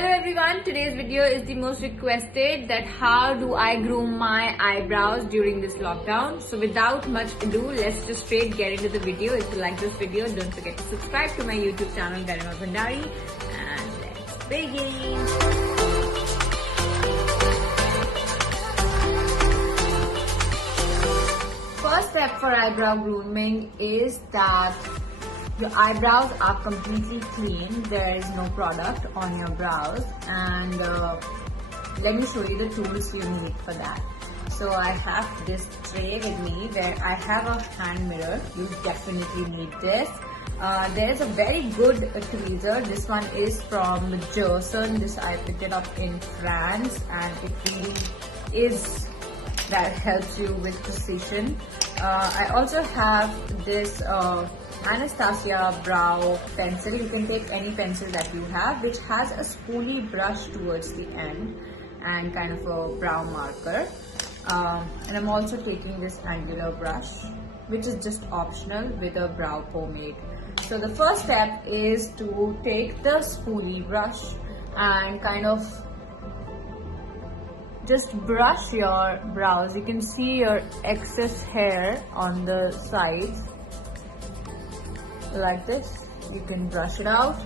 Hello everyone, today's video is the most requested, that how do I groom my eyebrows during this lockdown. So without much ado, let's just straight get into the video. If you like this video, don't forget to subscribe to my YouTube channel Garima Bhandari, and let's begin. First step for eyebrow grooming is that your eyebrows are completely clean. There is no product on your brows, and let me show you the tools you need for that. So I have this tray with me where I have a hand mirror. You definitely need this. There's a very good tweezer. This one is from Jerson. This I picked it up in France, and it really is that helps you with precision. I also have this Anastasia brow pencil. You can take any pencil that you have, which has a spoolie brush towards the end and kind of a brow marker. And I'm also taking this angular brush, which is just optional, with a brow pomade. So the first step is to take the spoolie brush and kind of just brush your brows. You can see your excess hair on the sides like this. You can brush it out,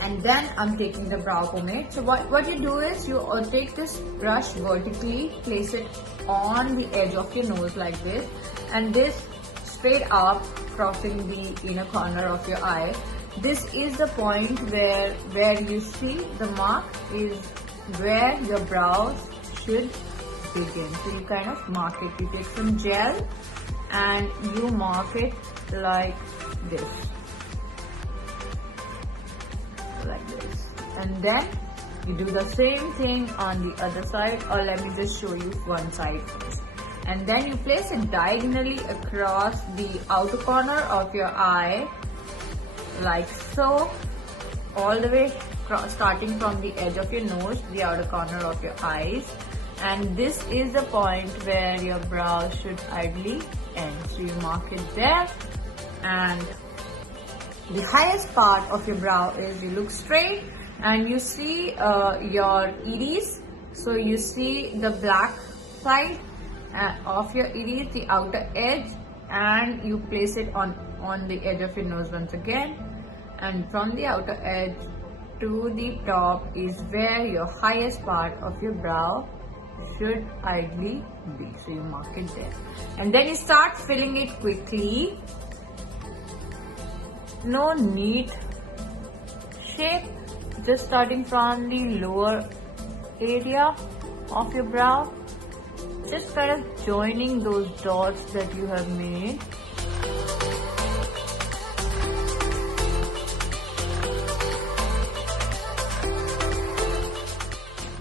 and then I'm taking the brow pomade. So what you do is you take this brush vertically, place it on the edge of your nose like this, and this straight up, crossing the inner corner of your eye. This is the point where you see the mark is where your brows should begin. So you kind of mark it. You take some gel and you mark it like this, and then you do the same thing on the other side, or let me just show you one side first. And then you place it diagonally across the outer corner of your eye like so, all the way starting from the edge of your nose to the outer corner of your eyes. And this is the point where your brow should ideally end. So you mark it there, and the highest part of your brow is you look straight and you see your iris. So you see the black side of your iris, the outer edge, and you place it on the edge of your nose once again, and from the outer edge to the top is where your highest part of your brow should ideally be. So you mark it there, and then you start filling it quickly. No neat shape, just starting from the lower area of your brow, just kind of joining those dots that you have made.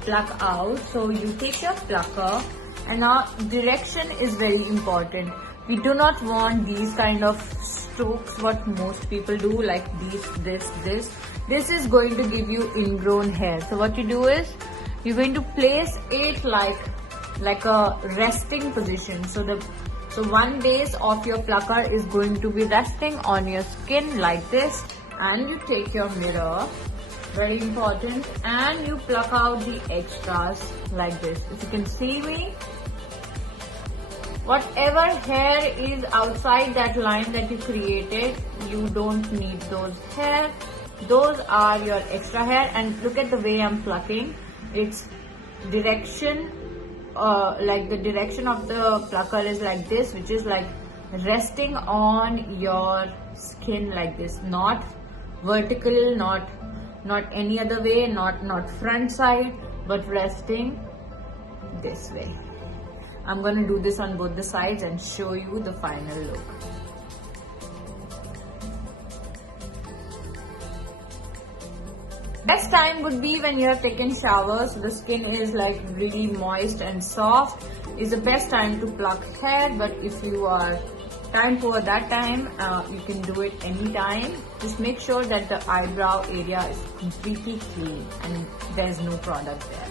Pluck out. So you take your plucker, and now direction is very important. We do not want these kind of strokes what most people do, like this is going to give you ingrown hair. So what you do is you're going to place it like a resting position. So one base of your plucker is going to be resting on your skin like this, and you take your mirror, very important, and you pluck out the extras like this. If you can see me, whatever hair is outside that line that you created, you don't need those hair. Those are your extra hair. And look at the way I'm plucking. It's direction, like the direction of the plucker is like this, which is like resting on your skin like this, not vertical, not any other way, not front side, but resting this way. I'm going to do this on both the sides and show you the final look. Best time would be when you have taken showers, so the skin is like really moist and soft, is the best time to pluck hair. But if you are time poor that time, you can do it anytime. Just make sure that the eyebrow area is completely clean and there's no product there.